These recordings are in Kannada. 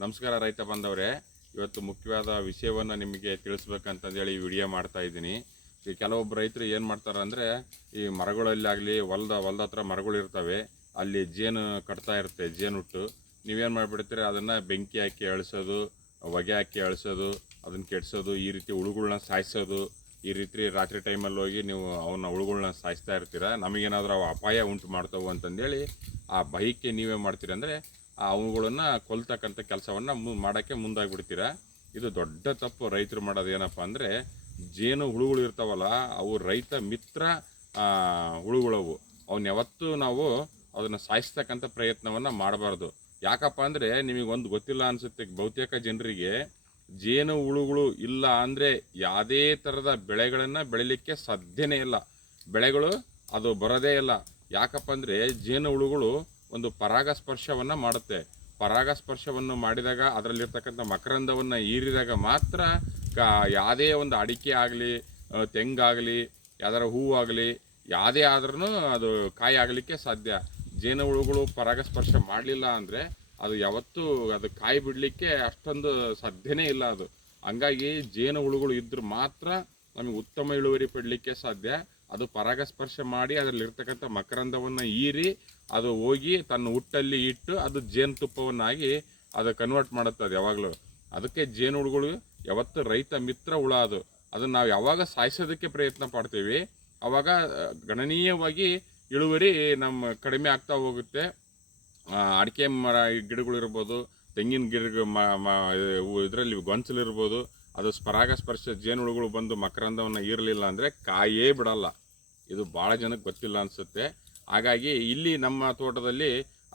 ನಮಸ್ಕಾರ ರೈತ ಬಾಂಧವರೇ. ಇವತ್ತು ಮುಖ್ಯವಾದ ವಿಷಯವನ್ನು ನಿಮಗೆ ತಿಳಿಸ್ಬೇಕಂತಂದೇಳಿ ವಿಡಿಯೋ ಮಾಡ್ತಾ ಇದ್ದೀನಿ. ಈ ಕೆಲವೊಬ್ಬರು ರೈತರು ಏನು ಮಾಡ್ತಾರೆ ಅಂದರೆ, ಈ ಮರಗಳಲ್ಲಾಗಲಿ ಹೊಲ್ದ ಹತ್ರ ಮರಗಳು ಇರ್ತವೆ, ಅಲ್ಲಿ ಜೇನು ಕಟ್ತಾ ಇರುತ್ತೆ, ಜೇನುಟ್ಟು. ನೀವೇನು ಮಾಡಿಬಿಡ್ತೀರಿ, ಅದನ್ನು ಬೆಂಕಿ ಹಾಕಿ ಅಳಿಸೋದು, ಹೊಗೆ ಹಾಕಿ ಅಳಿಸೋದು, ಅದನ್ನು ಕೆಡಿಸೋದು, ಈ ರೀತಿ ಹುಳುಗಳ್ನ ಸಾಯಿಸೋದು. ಈ ರೀತಿ ರಾತ್ರಿ ಟೈಮಲ್ಲಿ ಹೋಗಿ ನೀವು ಅವನ್ನ ಹುಳುಗಳ್ನ ಸಾಯಿಸ್ತಾ ಇರ್ತೀರ. ನಮಗೇನಾದರೂ ಅವು ಅಪಾಯ ಉಂಟು ಮಾಡ್ತಾವೆ ಅಂತಂದೇಳಿ ಆ ಭಯಕ್ಕೆ ನೀವೇ ಮಾಡ್ತೀರಿ ಅಂದರೆ ಅವುಗಳನ್ನು ಕೊಲ್ತಕ್ಕಂಥ ಕೆಲಸವನ್ನು ಮಾಡೋಕ್ಕೆ ಮುಂದಾಗಿಬಿಡ್ತೀರ. ಇದು ದೊಡ್ಡ ತಪ್ಪು ರೈತರು ಮಾಡೋದು. ಏನಪ್ಪ ಅಂದರೆ, ಜೇನು ಹುಳುಗಳು ಇರ್ತಾವಲ್ಲ, ಅವು ರೈತ ಮಿತ್ರ ಹುಳುಗಳವು. ಅವನ್ನ ಯಾವತ್ತೂ ನಾವು ಅದನ್ನು ಸಾಯಿಸ್ತಕ್ಕಂಥ ಪ್ರಯತ್ನವನ್ನು ಮಾಡಬಾರ್ದು. ಯಾಕಪ್ಪ ಅಂದರೆ, ನಿಮಗೊಂದು ಗೊತ್ತಿಲ್ಲ ಅನಿಸುತ್ತೆ, ಬಹುತೇಕ ಜನರಿಗೆ ಜೇನು ಹುಳುಗಳು ಇಲ್ಲ ಅಂದರೆ ಯಾವುದೇ ಥರದ ಬೆಳೆಗಳನ್ನು ಬೆಳಿಲಿಕ್ಕೆ ಸಾಧ್ಯನೇ ಇಲ್ಲ. ಬೆಳೆಗಳು ಅದು ಬರೋದೇ ಇಲ್ಲ. ಯಾಕಪ್ಪ ಅಂದರೆ, ಜೇನು ಹುಳುಗಳು ಒಂದು ಪರಾಗಸ್ಪರ್ಶವನ್ನು ಮಾಡುತ್ತೆ. ಪರಾಗಸ್ಪರ್ಶವನ್ನು ಮಾಡಿದಾಗ ಅದರಲ್ಲಿರ್ತಕ್ಕಂಥ ಮಕರಂದವನ್ನು ಹೀರಿದಾಗ ಮಾತ್ರ ಯಾವುದೇ ಒಂದು ಅಡಿಕೆ ಆಗಲಿ, ತೆಂಗಾಗಲಿ, ಯಾವ್ದಾರ ಹೂವಾಗಲಿ, ಯಾವುದೇ ಆದ್ರೂ ಅದು ಕಾಯಿ ಆಗಲಿಕ್ಕೆ ಸಾಧ್ಯ. ಜೇನು ಹುಳುಗಳು ಪರಾಗಸ್ಪರ್ಶ ಮಾಡಲಿಲ್ಲ ಅಂದರೆ ಅದು ಯಾವತ್ತೂ ಅದು ಕಾಯಿ ಬಿಡಲಿಕ್ಕೆ ಅಷ್ಟೊಂದು ಸಾಧ್ಯನೇ ಇಲ್ಲ. ಅದು ಹಂಗಾಗಿ ಜೇನು ಹುಳುಗಳು ಇದ್ರೆ ಮಾತ್ರ ನಮಗೆ ಉತ್ತಮ ಇಳುವರಿ ಪಡಲಿಕ್ಕೆ ಸಾಧ್ಯ. ಅದು ಪರಾಗಸ್ಪರ್ಶ ಮಾಡಿ ಅದರಲ್ಲಿರ್ತಕ್ಕಂಥ ಮಕರಂದವನ್ನು ಹೀರಿ ಅದು ಹೋಗಿ ತನ್ನ ಹುಟ್ಟಲ್ಲಿ ಇಟ್ಟು ಅದು ಜೇನುತುಪ್ಪವನ್ನಾಗಿ ಅದು ಕನ್ವರ್ಟ್ ಮಾಡುತ್ತೆ ಅದು ಯಾವಾಗಲೂ. ಅದಕ್ಕೆ ಜೇನು ಹುಳುಗಳು ಯಾವತ್ತು ರೈತ ಮಿತ್ರ ಹುಳ. ಅದನ್ನು ನಾವು ಯಾವಾಗ ಸಾಯಿಸೋದಕ್ಕೆ ಪ್ರಯತ್ನ ಪಡ್ತೀವಿ ಆವಾಗ ಗಣನೀಯವಾಗಿ ಇಳುವರಿ ನಮ್ಮ ಕಡಿಮೆ ಆಗ್ತಾ ಹೋಗುತ್ತೆ. ಅಡಿಕೆ ಮರ ಗಿಡಗಳಿರ್ಬೋದು, ತೆಂಗಿನ ಗಿಡ ಇದರಲ್ಲಿ ಗೊಂಚಲಿರ್ಬೋದು, ಅದು ಪರಾಗಸ್ಪರ್ಶ ಜೇನು ಹುಳುಗಳು ಬಂದು ಮಕರಂದವನ್ನು ಹೀರಲಿಲ್ಲ ಅಂದರೆ ಕಾಯೇ ಬಿಡಲ್ಲ. ಇದು ಭಾಳ ಜನಕ್ಕೆ ಗೊತ್ತಿಲ್ಲ ಅನಿಸುತ್ತೆ. ಹಾಗಾಗಿ ಇಲ್ಲಿ ನಮ್ಮ ತೋಟದಲ್ಲಿ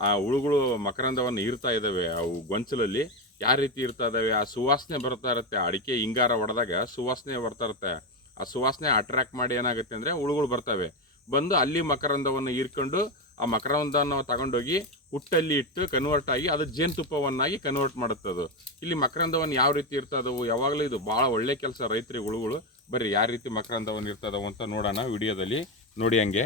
ಆ ಹುಳುಗಳು ಮಕರಂದವನ್ನು ಹೀರ್ತಾ ಇದ್ದಾವೆ. ಅವು ಗೊಂಚಲಲ್ಲಿ ಯಾವ ರೀತಿ ಇರ್ತಾ ಇದ್ದಾವೆ, ಆ ಸುವಾಸನೆ ಬರ್ತಾ ಇರುತ್ತೆ. ಅಡಿಕೆ ಹಿಂಗಾರ ಹೊಡೆದಾಗ ಸುವಾಸನೆ ಬರ್ತಾ ಇರುತ್ತೆ. ಆ ಸುವಾಸನೆ ಅಟ್ರಾಕ್ಟ್ ಮಾಡಿ ಏನಾಗುತ್ತೆ ಅಂದರೆ ಹುಳುಗಳು ಬರ್ತವೆ, ಬಂದು ಅಲ್ಲಿ ಮಕರಂದವನ್ನು ಹೀರ್ಕೊಂಡು ಆ ಮಕರಂದವನ್ನು ತಗೊಂಡೋಗಿ ಹುಟ್ಟಲ್ಲಿ ಇಟ್ಟು ಕನ್ವರ್ಟ್ ಆಗಿ ಅದು ಜೇನುತುಪ್ಪವನ್ನಾಗಿ ಕನ್ವರ್ಟ್ ಮಾಡುತ್ತದು. ಇಲ್ಲಿ ಮಕರಂದವನ್ನು ಯಾವ ರೀತಿ ಇರ್ತದವು, ಯಾವಾಗಲೂ ಇದು ಭಾಳ ಒಳ್ಳೆ ಕೆಲಸ ರೈತರಿಗೆ. ಹುಳುಗಳು ಬರ್ರಿ ಯಾವ ರೀತಿ ಮಕರಂದವನ್ನು ಇರ್ತದವು ಅಂತ ನೋಡೋಣ ವಿಡಿಯೋದಲ್ಲಿ. ನೋಡಿ, ಹಂಗೆ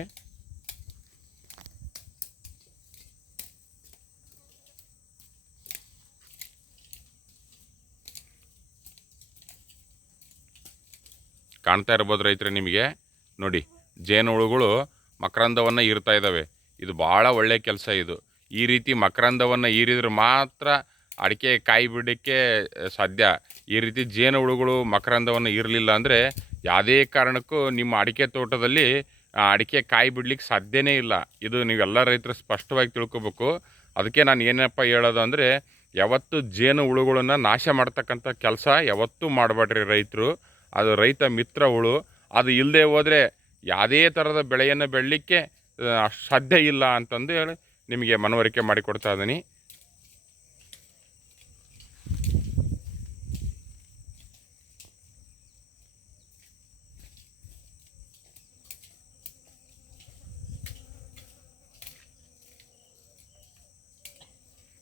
ಕಾಣ್ತಾ ಇರ್ಬೋದು ರೈತರೆ ನಿಮಗೆ. ನೋಡಿ, ಜೇನು ಹುಳುಗಳು ಮಕರಂದವನ್ನು ಹೀರ್ತಾ ಇದ್ದಾವೆ. ಇದು ಭಾಳ ಒಳ್ಳೆಯ ಕೆಲಸ ಇದು. ಈ ರೀತಿ ಮಕರಂದವನ್ನು ಹೀರಿದ್ರೆ ಮಾತ್ರ ಅಡಿಕೆ ಕಾಯಿ ಬಿಡೋಕ್ಕೆ ಸಾಧ್ಯ. ಈ ರೀತಿ ಜೇನು ಹುಳುಗಳು ಮಕರಂದವನ್ನು ಹೀರಲಿಲ್ಲ ಅಂದರೆ ಯಾವುದೇ ಕಾರಣಕ್ಕೂ ನಿಮ್ಮ ಅಡಿಕೆ ತೋಟದಲ್ಲಿ ಅಡಿಕೆ ಕಾಯಿ ಬಿಡ್ಲಿಕ್ಕೆ ಸಾಧ್ಯನೇ ಇಲ್ಲ. ಇದು ನೀವೆಲ್ಲ ರೈತರು ಸ್ಪಷ್ಟವಾಗಿ ತಿಳ್ಕೊಬೇಕು. ಅದಕ್ಕೆ ನಾನು ಏನಪ್ಪ ಹೇಳೋದು ಅಂದರೆ, ಯಾವತ್ತು ಜೇನು ಹುಳುಗಳನ್ನು ನಾಶ ಮಾಡ್ತಕ್ಕಂಥ ಕೆಲಸ ಯಾವತ್ತೂ ಮಾಡಬೇಡ್ರಿ ರೈತರು. ಅದು ರೈತ ಮಿತ್ರ ಹುಳು. ಅದು ಇಲ್ಲದೆ ಹೋದರೆ ಯಾವುದೇ ಥರದ ಬೆಳೆಯನ್ನು ಬೆಳಲಿಕ್ಕೆ ಸಾಧ್ಯ ಇಲ್ಲ ಅಂತಂದು ಹೇಳಿ ನಿಮಗೆ ಮನವರಿಕೆ ಮಾಡಿಕೊಡ್ತಾ ಇದ್ದೀನಿ.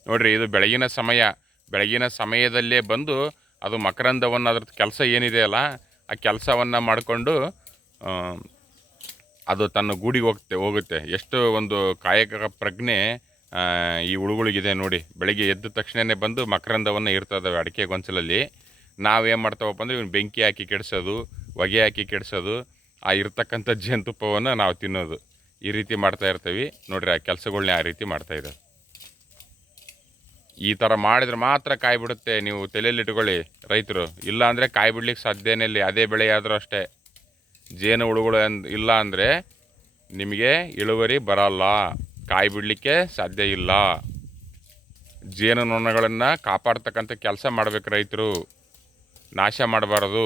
ನೋಡಿರಿ, ಇದು ಬೆಳಗಿನ ಸಮಯದಲ್ಲೇ ಬಂದು ಅದು ಮಕರಂದವನ್ನು ಅದ್ರದ್ದು ಕೆಲಸ ಏನಿದೆಯಲ್ಲ ಆ ಕೆಲಸವನ್ನು ಮಾಡಿಕೊಂಡು ಅದು ತನ್ನ ಗೂಡಿಗೆ ಹೋಗುತ್ತೆ. ಎಷ್ಟು ಒಂದು ಕಾಯಕ ಪ್ರಜ್ಞೆ ಈ ಹುಳುಗಳಿಗಿದೆ ನೋಡಿ. ಬೆಳಗ್ಗೆ ಎದ್ದ ತಕ್ಷಣವೇ ಬಂದು ಮಕರಂದವನ್ನು ಇರ್ತದವೆ ಅಡಿಕೆ ಗೊಂಚಲಲ್ಲಿ. ನಾವೇನು ಮಾಡ್ತಾವಪ್ಪ ಅಂದರೆ ಇವನು ಬೆಂಕಿ ಹಾಕಿ ಕೆಡಿಸೋದು, ಹೊಗೆ ಹಾಕಿ ಕೆಡಿಸೋದು, ಆ ಇರ್ತಕ್ಕಂಥ ಜೇನುತುಪ್ಪವನ್ನು ನಾವು ತಿನ್ನೋದು. ಈ ರೀತಿ ಮಾಡ್ತಾ ಇರ್ತೀವಿ ನೋಡಿರಿ. ಆ ಕೆಲಸಗಳನ್ನ ಆ ರೀತಿ ಮಾಡ್ತಾಯಿದ್ದಾರೆ. ಈ ಥರ ಮಾಡಿದ್ರೆ ಮಾತ್ರ ಕಾಯಿ ಬಿಡುತ್ತೆ. ನೀವು ತಲೆಯಲ್ಲಿಟ್ಕೊಳ್ಳಿ ರೈತರು. ಇಲ್ಲ ಅಂದರೆ ಕಾಯಿ ಬಿಡ್ಲಿಕ್ಕೆ ಸಾಧ್ಯನೇ ಇಲ್ಲ. ಅದೇ ಬೆಳೆ ಆದರೂ ಅಷ್ಟೇ. ಜೇನು ಹುಳುಗಳು ಇಲ್ಲ ಅಂದರೆ ನಿಮಗೆ ಇಳುವರಿ ಬರಲ್ಲ, ಕಾಯಿ ಬಿಡಲಿಕ್ಕೆ ಸಾಧ್ಯ ಇಲ್ಲ. ಜೇನು ನೊಣಗಳನ್ನು ಕಾಪಾಡ್ತಕ್ಕಂಥ ಕೆಲಸ ಮಾಡಬೇಕು ರೈತರು, ನಾಶ ಮಾಡಬಾರದು.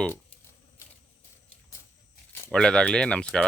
ಒಳ್ಳೆಯದಾಗಲಿ. ನಮಸ್ಕಾರ.